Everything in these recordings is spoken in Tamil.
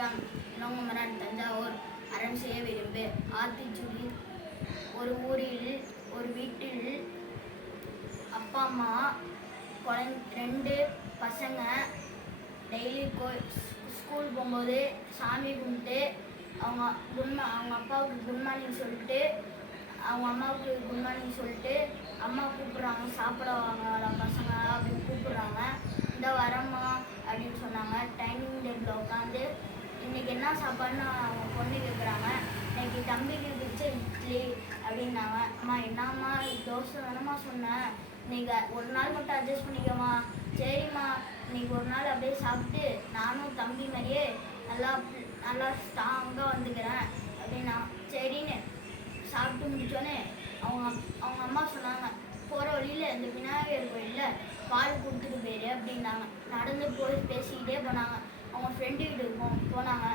வணக்கம். இளங்குமரன், தஞ்சாவூர். அறம் செய்ய விரும்பு. ஆத்திச்சூடி. ஒரு ஊரில் ஒரு வீட்டில் அப்பா அம்மா ரெண்டு பசங்க டெய்லி ஸ்கூல் போகும்போது சாமி கும்பிட்டு அவங்க அப்பாவுக்கு குட் மார்னிங் சொல்லிட்டு அவங்க அம்மாவுக்கு குட் மார்னிங் சொல்லிட்டு அம்மா கூப்பிட்றாங்க, சாப்பிட வாங்க பசங்க அப்படின்னு கூப்பிட்றாங்க. இந்த வரம்மா அப்படின்னு சொன்னாங்க. டைனிங் டேபிளில் உட்காந்து இன்றைக்கி என்ன சாப்பாடுன்னு அவங்க பொண்ணு கேட்குறாங்க. இன்னைக்கு தம்பிக்கு பிடிச்ச இட்லி அப்படின்னாங்க. அம்மா என்னம்மா தோசை தானம்மா சொன்னேன், இன்னைக்கு ஒரு நாள் மட்டும் அட்ஜஸ்ட் பண்ணிக்கம்மா. சரிம்மா, இன்னைக்கு ஒரு நாள் அப்படியே சாப்பிட்டு நானும் தம்பி மாதிரியே நல்லா ஸ்ட்ராங்காக வந்துக்கிறேன் அப்படின்னா சரின்னு சாப்பிட்டு முடிச்சோன்னே அவங்க அம்மா சொன்னாங்க, போகிற வழியில் இந்த விநாயகர் கோயிலில் பால் கொடுத்துட்டு போயிரு அப்படின்னாங்க. நடந்து போய் பேசிக்கிட்டே போனாங்க. அவங்க ஃப்ரெண்டு வீட்டுக்கு போனாங்க.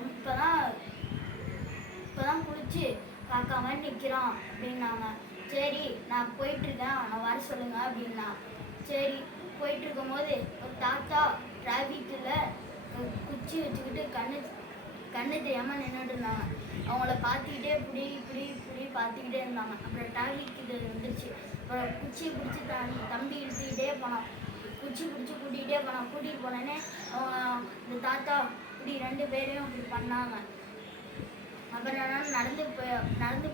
இப்போதான் குளிச்சு பார்க்காம நிற்கிறான் அப்படின்னாங்க. சரி நான் போயிட்டுருக்கேன், அவனை வர சொல்லுங்க அப்படின்னா. சரி போயிட்டு இருக்கும்போது ஒரு தாத்தா டிராஃபிக்கில் குச்சி வச்சுக்கிட்டு கண்ணு தெரியாமல் நின்றுட்டு இருந்தாங்க. அவங்கள பார்த்துக்கிட்டே இப்படி பார்த்துக்கிட்டே இருந்தாங்க. அப்புறம் டிராஃபிக் இது வந்துருச்சு. அப்புறம் குச்சியை பிடிச்சி தம்பி இழுத்துக்கிட்டே போனான். குச்சி பிடிச்சி கூட்டிகிட்டு போனோடனே இந்த தாத்தா இப்படி 2 பேரையும் இப்படி பண்ணாங்க. அப்புறம் நடந்து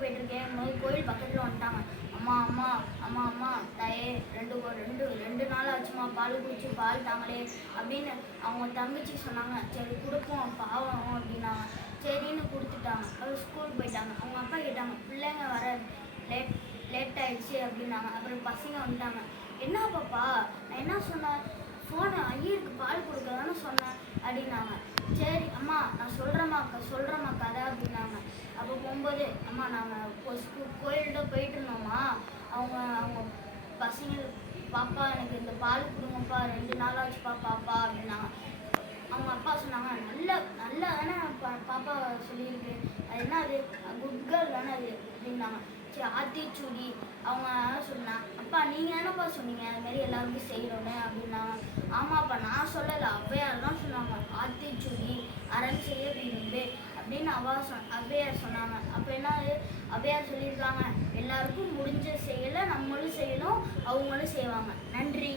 போயிட்டுருக்கேன் போது கோயில் பக்கத்தில் வந்துட்டாங்க. அம்மா தாயே 2 நாள் ஆச்சுமா பால் குடிச்சு, பால் தாங்களே அப்படின்னு அவங்க தங்கச்சி சொன்னாங்க. சரி கொடுப்போம் பாவம் அப்படின்னாங்க. சரின்னு கொடுத்துட்டாங்க. அவர் ஸ்கூல் போயிட்டாங்க. அவங்க அப்பா கேட்டாங்க, பிள்ளைங்க வர லேட் ஆயிடுச்சு அப்படின்னாங்க. அப்புறம் பசங்க வந்துட்டாங்க. என்ன பாப்பா, நான் என்ன சொன்னேன், ஃபோனை ஐயருக்கு பால் கொடுக்க தானே சொன்னேன் அப்படின்னாங்க. சரி அம்மா நான் சொல்கிறேம்மா கதை அப்படின்னாங்க. அப்போ போகும்போது அம்மா நாங்கள் கோயில்கிட்ட போயிட்டு இருந்தோம்மா, அவங்க பசங்க பாப்பா எனக்கு இந்த பால் கொடுங்கப்பா, 2 நாள் ஆச்சுப்பா பாப்பா அப்படின்னாங்க. அவங்க அப்பா சொன்னாங்க, நல்லா தானே பாப்பா சொல்லியிருக்கு, அது என்ன அது குட் கேர்ள் தானே அது அப்படின்னாங்க. சரி ஆத்திச்சூடி. அவங்க சொன்னாங்க, அப்பா நீங்கள் என்னப்பா சொன்னீங்க அதுமாரி எல்லாருக்கும் செய்யணும்னு அப்படின்னாங்க. ஆமாப்பா நான் சொல்லலை, ஔவையார் தான் சொன்னாங்க. ஆத்திச்சூடி அறம் செய்ய விரும்பு அப்படின்னு ஔவையார் சொன்னாங்க. அப்போ என்ன ஔவையார் சொல்லியிருக்காங்க, எல்லாருக்கும் முடிஞ்ச செயலை நம்மளும் செய்யணும், அவங்களும் செய்வாங்க. நன்றி.